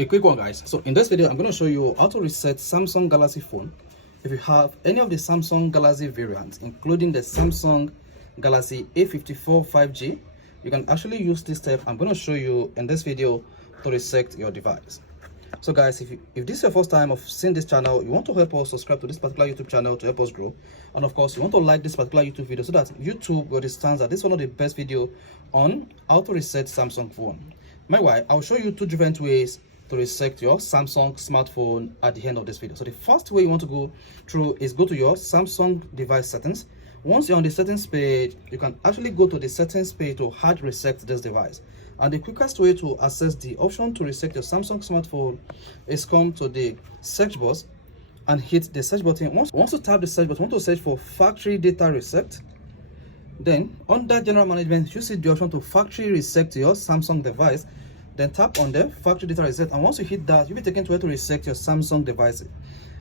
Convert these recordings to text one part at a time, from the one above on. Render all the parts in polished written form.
A quick one, guys. So in this video I'm going to show you how to reset Samsung Galaxy phone. If you have any of the Samsung Galaxy variants, including the Samsung Galaxy A54 5G, you can actually use this step I'm going to show you in this video to reset your device. So guys, if this is your first time of seeing this channel, you want to help us subscribe to this particular YouTube channel to help us grow, and of course you want to like this particular YouTube video so that YouTube will understand that this is one of the best video on how to reset Samsung phone. Meanwhile, I'll show you two different ways to reset your Samsung smartphone at the end of this video. So the first way you want to go through is go to your Samsung device settings. Once you're on the settings page, you can actually go to the settings page to hard reset this device. And the quickest way to access the option to reset your Samsung smartphone is come to the search box and hit the search button. Once you tap the search button, you want to search for factory data reset. Then under general management, you see the option to factory reset your Samsung device. Then tap on the factory data reset, and once you hit that, you'll be taken to where to reset your Samsung device.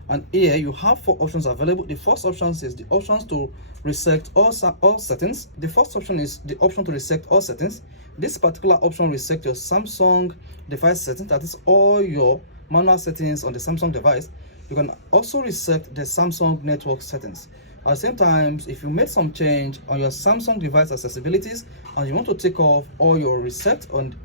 And here you have four options available. The first option is the options to reset all settings. The first option is the option to reset all settings. This particular option resets your Samsung device settings, that is all your manual settings on the Samsung device. You can also reset the Samsung network settings. At the same time, if you made some change on your Samsung device accessibilities and you want to take off all your reset and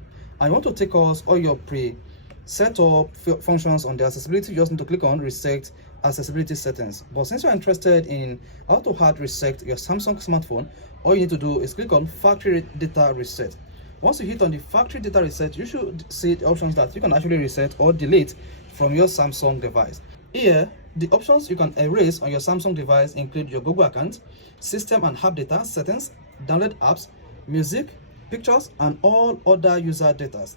you want to take off all your pre-set up functions on the accessibility, you just need to click on reset accessibility settings. But since you're interested in how to hard reset your Samsung smartphone, all you need to do is click on factory data reset. Once you hit on the factory data reset, you should see the options that you can actually reset or delete from your Samsung device. Here, the options you can erase on your Samsung device include your Google account, system and app data settings, download apps, music, pictures, and all other user data.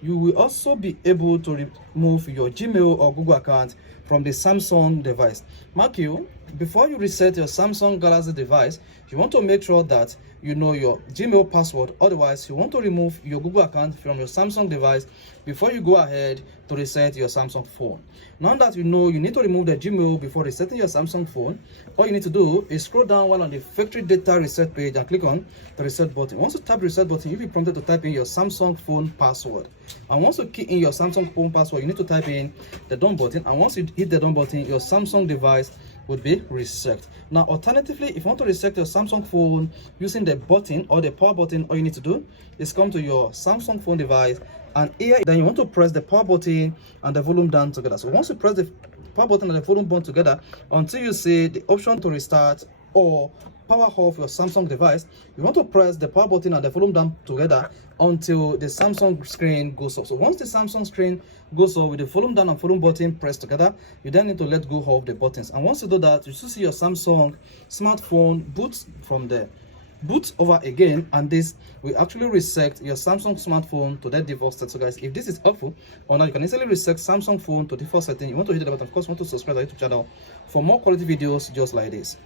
You will also be able to remove your Gmail or Google account from the Samsung device. Mark you, before you reset your Samsung Galaxy device, you want to make sure that you know your Gmail password. Otherwise, you want to remove your Google account from your Samsung device before you go ahead to reset your Samsung phone. Now that you know you need to remove the Gmail before resetting your Samsung phone, all you need to do is scroll down while on the factory data reset page and click on the reset button. Once you tap the reset button, you'll be prompted to type in your Samsung phone password. And once you key in your Samsung phone password, you need to type in the done button. And once you hit the done button, your Samsung device would be reset. Now alternatively, if you want to reset your Samsung phone using the button or the power button, all you need to do is come to your Samsung phone device, and here then you want to press the power button and the volume down together. So once you press the power button and the volume down together until you see the option to restart or power off your Samsung device, you want to press the power button and the volume down together until the Samsung screen goes off. So once the Samsung screen goes off with the volume down and volume button pressed together, you then need to let go of the buttons. And once you do that, you should see your Samsung smartphone boot over again, and this will actually reset your Samsung smartphone to that default state. So guys, if this is helpful, or now you can easily reset Samsung phone to default setting, you want to hit the button. Of course, you want to subscribe to our YouTube channel for more quality videos just like this.